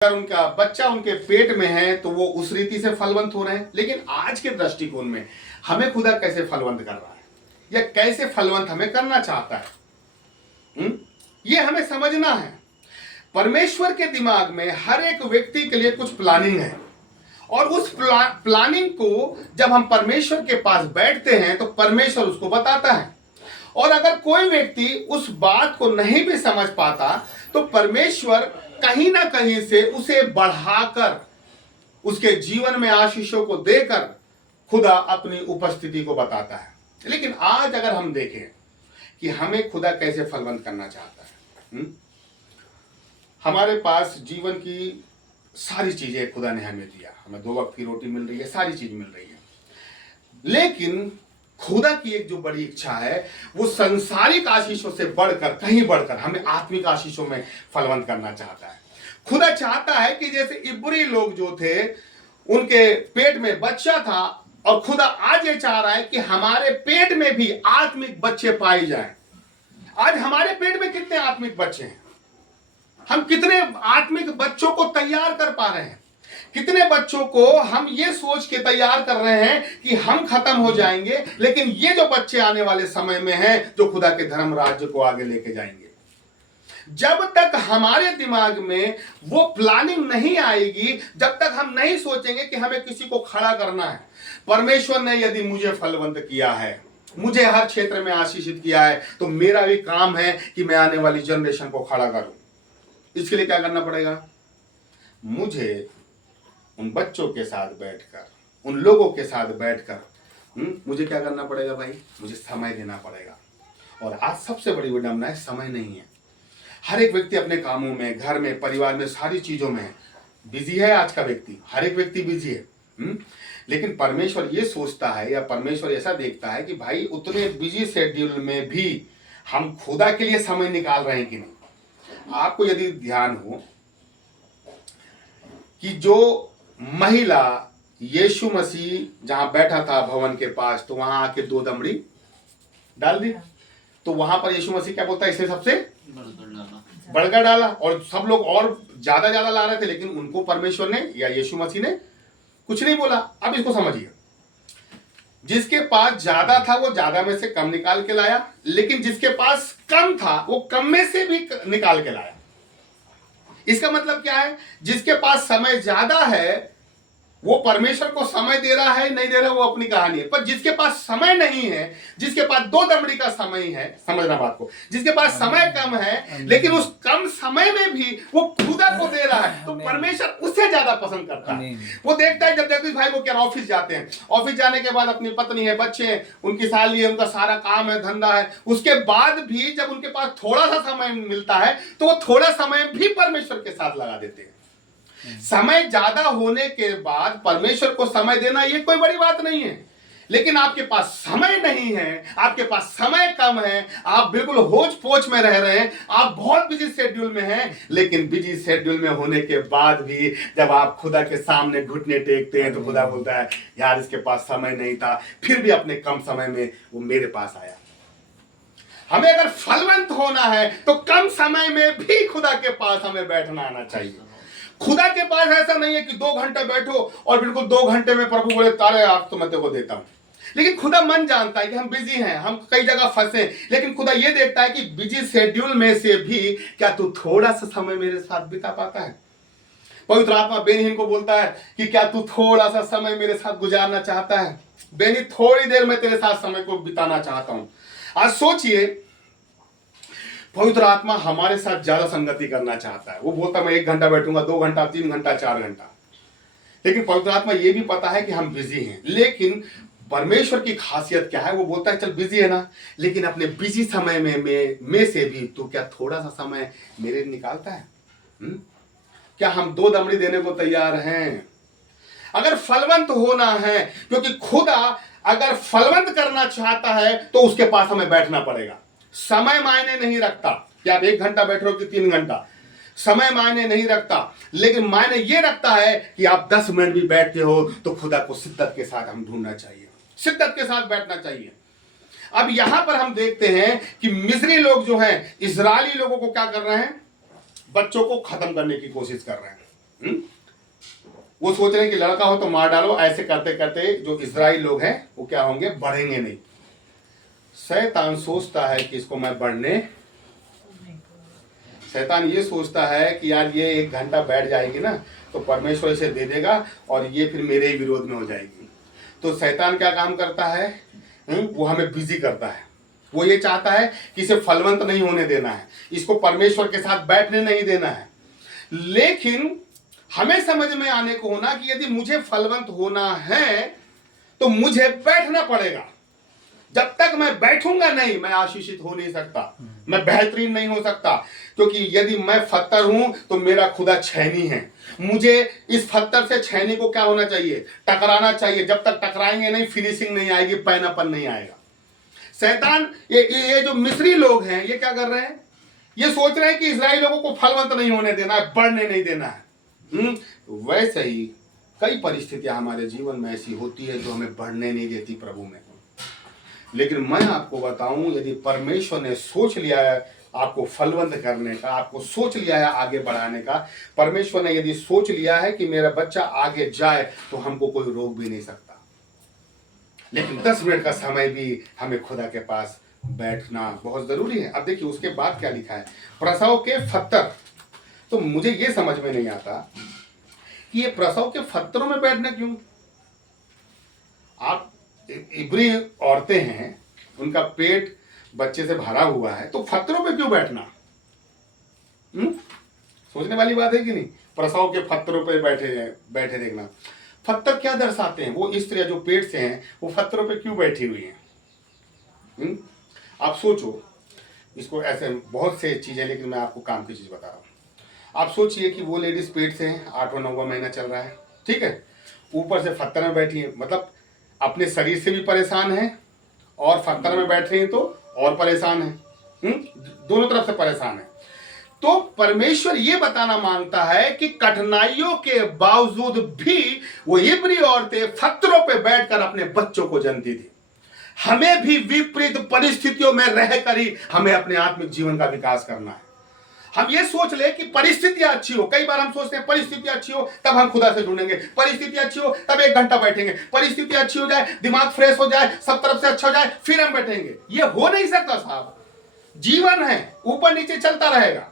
अगर उनका बच्चा उनके पेट में है तो वो उस रीति से फलवंत हो रहे हैं। लेकिन आज के दृष्टिकोण में हमें खुदा कैसे फलवंत कर रहा है या कैसे फलवंत हमें करना चाहता है, ये हमें समझना है। परमेश्वर के दिमाग में हर एक व्यक्ति के लिए कुछ प्लानिंग है और उस प्लानिंग को जब हम परमेश्वर के पास बैठते हैं तो परमेश्वर उसको बताता है। और अगर कोई व्यक्ति उस बात को नहीं भी समझ पाता तो परमेश्वर कहीं ना कहीं से उसे बढ़ाकर उसके जीवन में आशीषों को देकर खुदा अपनी उपस्थिति को बताता है। लेकिन आज अगर हम देखें कि हमें खुदा कैसे फलवंत करना चाहता है, हमारे पास जीवन की सारी चीजें खुदा ने हमें दिया, हमें 2 वक्त की रोटी मिल रही है, सारी चीज मिल रही है। लेकिन खुदा की एक जो बड़ी इच्छा है वो संसारिक आशीषों से बढ़कर कहीं बढ़कर हमें आत्मिक आशीषों में फलवंत करना चाहता है। खुदा चाहता है कि जैसे इब्री लोग जो थे उनके पेट में बच्चा था, और खुदा आज ये चाह रहा है कि हमारे पेट में भी आत्मिक बच्चे पाए जाएं। आज हमारे पेट में कितने आत्मिक बच्चे हैं, हम कितने आत्मिक बच्चों को तैयार कर पा रहे हैं, कितने बच्चों को हम ये सोच के तैयार कर रहे हैं कि हम खत्म हो जाएंगे, लेकिन ये जो बच्चे आने वाले समय में हैं जो खुदा के धर्म राज्य को आगे लेके जाएंगे। जब तक हमारे दिमाग में वो प्लानिंग नहीं आएगी, जब तक हम नहीं सोचेंगे कि हमें किसी को खड़ा करना है। परमेश्वर ने यदि मुझे फलवंत किया है, मुझे हर क्षेत्र में आशीषित किया है, तो मेरा भी काम है कि मैं आने वाली जनरेशन को खड़ा करूं। इसके लिए क्या करना पड़ेगा? मुझे उन बच्चों के साथ बैठकर, उन लोगों के साथ बैठकर मुझे क्या करना पड़ेगा भाई? मुझे समय देना पड़ेगा। और आज सबसे बड़ी विडंबना है, समय नहीं है। हर एक व्यक्ति अपने कामों में, घर में, परिवार में, सारी चीजों में बिजी है। आज का व्यक्ति, हर एक व्यक्ति बिजी है। लेकिन परमेश्वर ये सोचता है या परमेश्वर ऐसा देखता है कि भाई उतने बिजी शेड्यूल में भी हम खुदा के लिए समय निकाल रहे हैं कि नहीं। आपको यदि ध्यान हो कि जो महिला यीशु मसीह जहां बैठा था भवन के पास, तो वहां आके 2 दमड़ी डाल दी, तो वहां पर यीशु मसीह क्या बोलता है? इसे सबसे बढ़कर डाला। और सब लोग और ज्यादा ला रहे थे, लेकिन उनको परमेश्वर ने या यीशु मसीह ने कुछ नहीं बोला। अब इसको समझिए, जिसके पास ज्यादा था वो ज्यादा में से कम निकाल के लाया, लेकिन जिसके पास कम था वो कम में से भी निकाल के लाया। इसका मतलब क्या है? जिसके पास समय ज्यादा है वो परमेश्वर को समय दे रहा है नहीं दे रहा, वो अपनी कहानी है। पर जिसके पास समय नहीं है, जिसके पास 2 दमड़ी का समय है, समझना बात को, जिसके पास समय कम है लेकिन उस कम समय में भी वो खुदा को दे रहा है, तो परमेश्वर उससे ज्यादा पसंद करता है। वो देखता है जब जगदीश भाई वो क्या ऑफिस जाते हैं, ऑफिस जाने के बाद अपनी पत्नी है, बच्चे हैं, उनकी साली है, उनका सारा काम है, धंधा है, उसके बाद भी जब उनके पास थोड़ा सा समय मिलता है तो वो थोड़ा समय भी परमेश्वर के साथ लगा देते हैं। समय ज्यादा होने के बाद परमेश्वर को समय देना ये कोई बड़ी बात नहीं है। लेकिन आपके पास समय नहीं है, आपके पास समय कम है, आप बिल्कुल होच पोच में रह रहे हैं, आप बहुत बिजी शेड्यूल में हैं, लेकिन बिजी शेड्यूल में होने के बाद भी जब आप खुदा के सामने घुटने टेकते हैं तो खुदा बोलता है यार इसके पास समय नहीं था, फिर भी अपने कम समय में वो मेरे पास आया। हमें अगर फलवंत होना है तो कम समय में भी खुदा के पास हमें बैठना आना चाहिए। खुदा के पास ऐसा नहीं है कि 2 घंटे बैठो और बिल्कुल 2 घंटे में प्रभु बोले तारे आप तो मैं तेरे को देता हूं। लेकिन खुदा मन जानता है कि हम बिजी हैं, हम कई जगह फंसे, लेकिन खुदा ये देखता है कि बिजी शेड्यूल में से भी क्या तू थोड़ा सा समय मेरे साथ बिता पाता है। पवित्र आत्मा बेनिहीन को बोलता है कि क्या तू थोड़ा सा समय मेरे साथ गुजारना चाहता है? बेनी, थोड़ी देर में तेरे साथ समय को बिताना चाहता हूं। आज सोचिए, पवित्र आत्मा हमारे साथ ज्यादा संगति करना चाहता है। वो बोलता मैं 1 घंटा बैठूंगा, 2 घंटा, 3 घंटा, 4 घंटा। लेकिन पवित्र आत्मा ये भी पता है कि हम बिजी हैं। लेकिन परमेश्वर की खासियत क्या है? वो बोलता है चल बिजी है ना, लेकिन अपने बिजी समय में से भी तू क्या थोड़ा सा समय मेरे निकालता है? क्या हम 2 दमड़ी देने को तैयार हैं? अगर फलवंत होना है, क्योंकि खुदा अगर फलवंत करना चाहता है तो उसके पास हमें बैठना पड़ेगा। समय मायने नहीं रखता कि आप 1 घंटा बैठ रहे हो कि 3 घंटा, समय मायने नहीं रखता, लेकिन मायने ये रखता है कि आप 10 मिनट भी बैठते हो तो खुदा को शिद्दत के साथ हम ढूंढना चाहिए, शिद्दत के साथ बैठना चाहिए। अब यहां पर हम देखते हैं कि मिस्री लोग जो हैं इजरायली लोगों को क्या कर रहे हैं? बच्चों को खत्म करने की कोशिश कर रहे हैं। वो सोच रहे हैं कि लड़का हो तो मार डालो। ऐसे करते करते जो इजराइल लोग हैं वो क्या होंगे, बढ़ेंगे नहीं। शैतान सोचता है कि इसको मैं बढ़ने, शैतान ये सोचता है कि यार ये 1 घंटा बैठ जाएगी ना तो परमेश्वर इसे दे देगा और ये फिर मेरे ही विरोध में हो जाएगी। तो शैतान क्या काम करता है, वो हमें बिजी करता है। वो ये चाहता है कि इसे फलवंत नहीं होने देना है, इसको परमेश्वर के साथ बैठने नहीं देना है। लेकिन हमें समझ में आने को होना कि यदि मुझे फलवंत होना है तो मुझे बैठना पड़ेगा। जब तक मैं बैठूंगा नहीं, मैं आशीषित हो नहीं सकता, मैं बेहतरीन नहीं हो सकता। क्योंकि यदि मैं पत्थर हूं तो मेरा खुदा छेनी है। मुझे इस पत्थर से छेनी को क्या होना चाहिए, टकराना चाहिए। जब तक टकराएंगे नहीं, फिनिशिंग नहीं आएगी, पैनापन नहीं आएगा। शैतान ये जो मिस्री लोग हैं ये क्या कर रहे हैं, ये सोच रहे हैं कि इजराइल लोगों को फलवंत नहीं होने देना है, बढ़ने नहीं देना है। वैसे ही कई परिस्थितियां हमारे जीवन में ऐसी होती है जो हमें बढ़ने नहीं देती प्रभु में। लेकिन मैं आपको बताऊं, यदि परमेश्वर ने सोच लिया है आपको फलवंत करने का, आपको सोच लिया है आगे बढ़ाने का, परमेश्वर ने यदि सोच लिया है कि मेरा बच्चा आगे जाए तो हमको कोई रोक भी नहीं सकता। लेकिन 10 मिनट का समय भी हमें खुदा के पास बैठना बहुत जरूरी है। अब देखिए उसके बाद क्या लिखा है, प्रसव के फत्तर। तो मुझे ये समझ में नहीं आता कि ये प्रसव के फत्तरों में बैठना क्यों। आप इब्री औरतें हैं, उनका पेट बच्चे से भरा हुआ है, तो फत्तरों पे क्यों बैठना। सोचने वाली बात है कि नहीं। प्रसव के फत्तरों पे बैठे देखना। फत्तर क्या दर्शाते हैं, वो स्त्रियां जो पेट से हैं वो फत्तरों पे क्यों बैठी हुई हैं। आप सोचो इसको, ऐसे बहुत से चीजें, लेकिन मैं आपको काम की चीज बता रहा हूं। आप सोचिए कि वो लेडीज पेट से हैं, 8वां 9वां महीना चल रहा है, ठीक है, ऊपर से फत्तर में बैठी है, मतलब अपने शरीर से भी परेशान है और फत्तर में बैठ रही है तो और परेशान है। दोनों तरफ से परेशान है। तो परमेश्वर ये बताना मांगता है कि कठिनाइयों के बावजूद भी वो इब्री औरतें फत्तरों पे बैठकर अपने बच्चों को जन्मती थी। हमें भी विपरीत परिस्थितियों में रहकर ही हमें अपने आत्मिक जीवन का विकास करना है। हम ये सोच ले कि परिस्थितियां अच्छी हो। कई बार हम सोचते हैं परिस्थितियां अच्छी हो तब हम खुदा से जुड़ेंगे, परिस्थितियां अच्छी हो तब 1 घंटा बैठेंगे, परिस्थितियां अच्छी हो जाए, दिमाग फ्रेश हो जाए, सब तरफ से अच्छा हो जाए, फिर हम बैठेंगे। ये हो नहीं सकता साहब। जीवन है, ऊपर नीचे चलता रहेगा।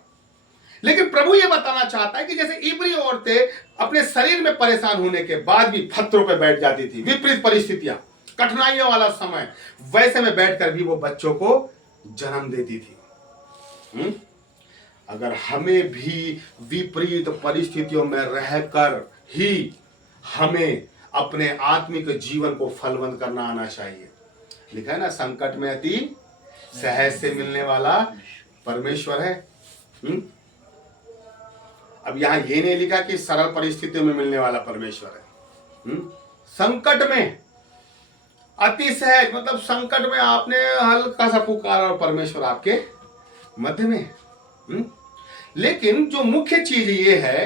लेकिन प्रभु ये बताना चाहता है कि जैसे इब्री औरतें अपने शरीर में परेशान होने के बाद भी फत्तरों पर बैठ जाती थी, विपरीत परिस्थितियां, कठिनाइयों वाला समय, वैसे में बैठकर भी वो बच्चों को जन्म देती थी। अगर हमें भी विपरीत परिस्थितियों में रहकर ही हमें अपने आत्मिक जीवन को फलवंत करना आना चाहिए। लिखा है ना, संकट में अति सहज से मिलने वाला परमेश्वर है। अब यहां ये नहीं लिखा कि सरल परिस्थितियों में मिलने वाला परमेश्वर है। संकट में अति सहज, मतलब संकट में आपने हल्का सा पुकारा और परमेश्वर आपके मध्य में। लेकिन जो मुख्य चीज ये है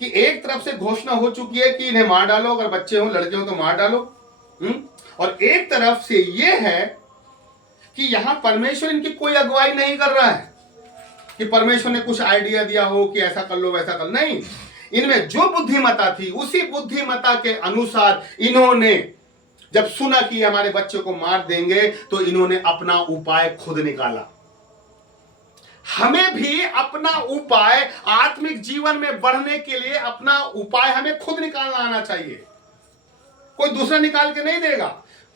कि एक तरफ से घोषणा हो चुकी है कि इन्हें मार डालो, अगर बच्चे हो लड़के हो तो मार डालो। और एक तरफ से ये है कि यहां परमेश्वर इनकी कोई अगुवाई नहीं कर रहा है कि परमेश्वर ने कुछ आइडिया दिया हो कि ऐसा कर लो वैसा कर, नहीं। इनमें जो बुद्धिमता थी उसी बुद्धिमता के अनुसार इन्होंने जब सुना कि हमारे बच्चे को मार देंगे तो इन्होंने अपना उपाय खुद निकाला। हमें भी अपना उपाय आत्मिक जीवन में बढ़ने के लिए अपना उपाय हमें खुद निकालना आना चाहिए। कोई दूसरा निकाल के नहीं देगा।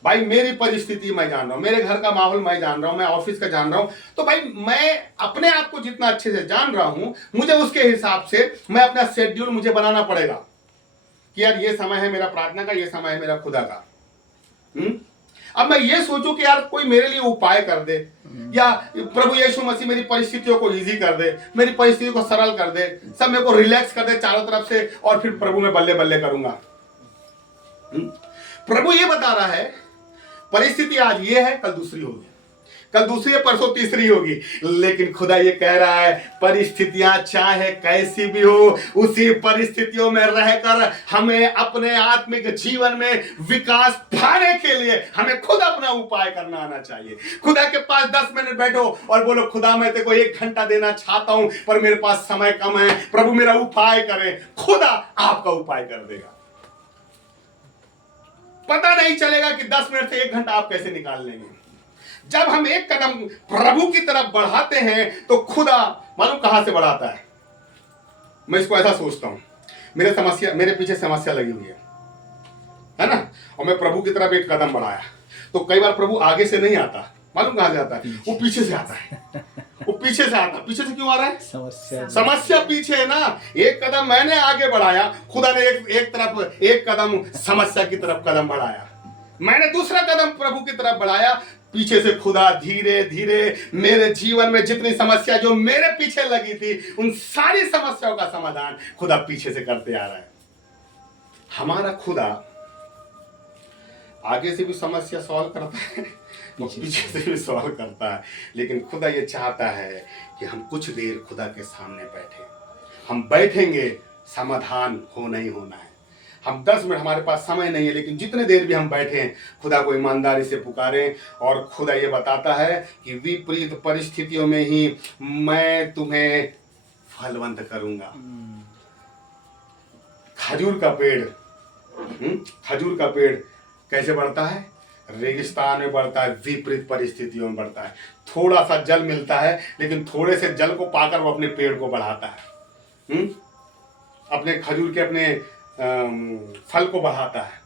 भाई मेरी परिस्थिति मैं जान रहा हूं, मेरे घर का माहौल मैं जान रहा हूं, मैं ऑफिस का जान रहा हूं, तो भाई मैं अपने आप को जितना अच्छे से जान रहा हूं, मुझे उसके हिसाब से मैं अपना शेड्यूल मुझे बनाना पड़ेगा कि यार ये समय है मेरा प्रार्थना का, ये समय है मेरा खुदा का। अब मैं ये सोचूं कि यार कोई मेरे लिए उपाय कर दे या प्रभु यीशु मसीह मेरी परिस्थितियों को इजी कर दे, मेरी परिस्थितियों को सरल कर दे, सब मेरे को रिलैक्स कर दे चारों तरफ से, और फिर प्रभु में बल्ले बल्ले करूंगा। प्रभु ये बता रहा है परिस्थिति आज ये है कल दूसरी होगी, कल दूसरी, परसों तीसरी होगी। लेकिन खुदा ये कह रहा है परिस्थितियां चाहे कैसी भी हो, उसी परिस्थितियों में रहकर हमें अपने आत्मिक जीवन में विकास पाने के लिए हमें खुद अपना उपाय करना आना चाहिए। खुदा के पास 10 मिनट बैठो और बोलो खुदा मैं तेरे को 1 घंटा देना चाहता हूं पर मेरे पास समय कम है, प्रभु मेरा उपाय करें। खुदा आपका उपाय कर देगा। पता नहीं चलेगा कि 10 मिनट से 1 घंटा आप कैसे निकाल लेंगे। जब हम एक कदम प्रभु की तरफ बढ़ाते हैं तो खुदा मालूम कहां से बढ़ाता है। मैं इसको ऐसा सोचता हूं, मेरे पीछे समस्या लगी हुई है ना, और मैं प्रभु की तरफ एक कदम बढ़ाया तो कई बार प्रभु आगे से नहीं आता, मालूम कहां से आता है, वो पीछे से आता है। वो पीछे से आता, पीछे से क्यों आ रहा है? समस्या पीछे है ना। एक कदम मैंने आगे बढ़ाया, खुदा ने एक कदम समस्या की तरफ कदम बढ़ाया, मैंने दूसरा कदम प्रभु की तरफ बढ़ाया। पीछे से खुदा धीरे धीरे मेरे जीवन में जितनी समस्या जो मेरे पीछे लगी थी उन सारी समस्याओं का समाधान खुदा पीछे से करते आ रहा है। हमारा खुदा आगे से भी समस्या सॉल्व करता है वो पीछे से भी सॉल्व करता है, लेकिन खुदा ये चाहता है कि हम कुछ देर खुदा के सामने बैठे। हम बैठेंगे, समाधान होना ही होना है। हम 10 मिनट, हमारे पास समय नहीं है, लेकिन जितने देर भी हम बैठे खुदा को ईमानदारी से पुकारें। और खुदा ये बताता है कि विपरीत परिस्थितियों में ही मैं तुम्हें फलवंत करूंगा। खजूर का पेड़ कैसे बढ़ता है? रेगिस्तान में बढ़ता है, विपरीत परिस्थितियों में बढ़ता है। थोड़ा सा जल मिलता है लेकिन थोड़े से जल को पाकर वो अपने पेड़ को बढ़ाता है, अपने खजूर के अपने फल को बढ़ाता है।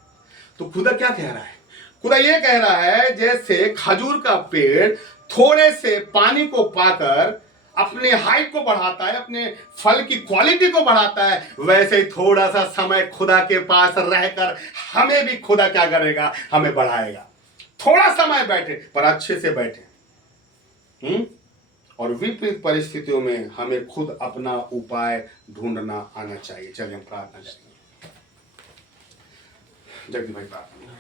तो खुदा क्या कह रहा है? खुदा ये कह रहा है जैसे खजूर का पेड़ थोड़े से पानी को पाकर अपने हाइट को बढ़ाता है, अपने फल की क्वालिटी को बढ़ाता है, वैसे ही थोड़ा सा समय खुदा के पास रहकर हमें भी खुदा क्या करेगा? हमें बढ़ाएगा। थोड़ा समय बैठे पर अच्छे से बैठे। और विपरीत परिस्थितियों में हमें खुद अपना उपाय ढूंढना आना चाहिए। चलिए हम प्रार्थना करेंगे। जगदीश भाई प्रार्थना।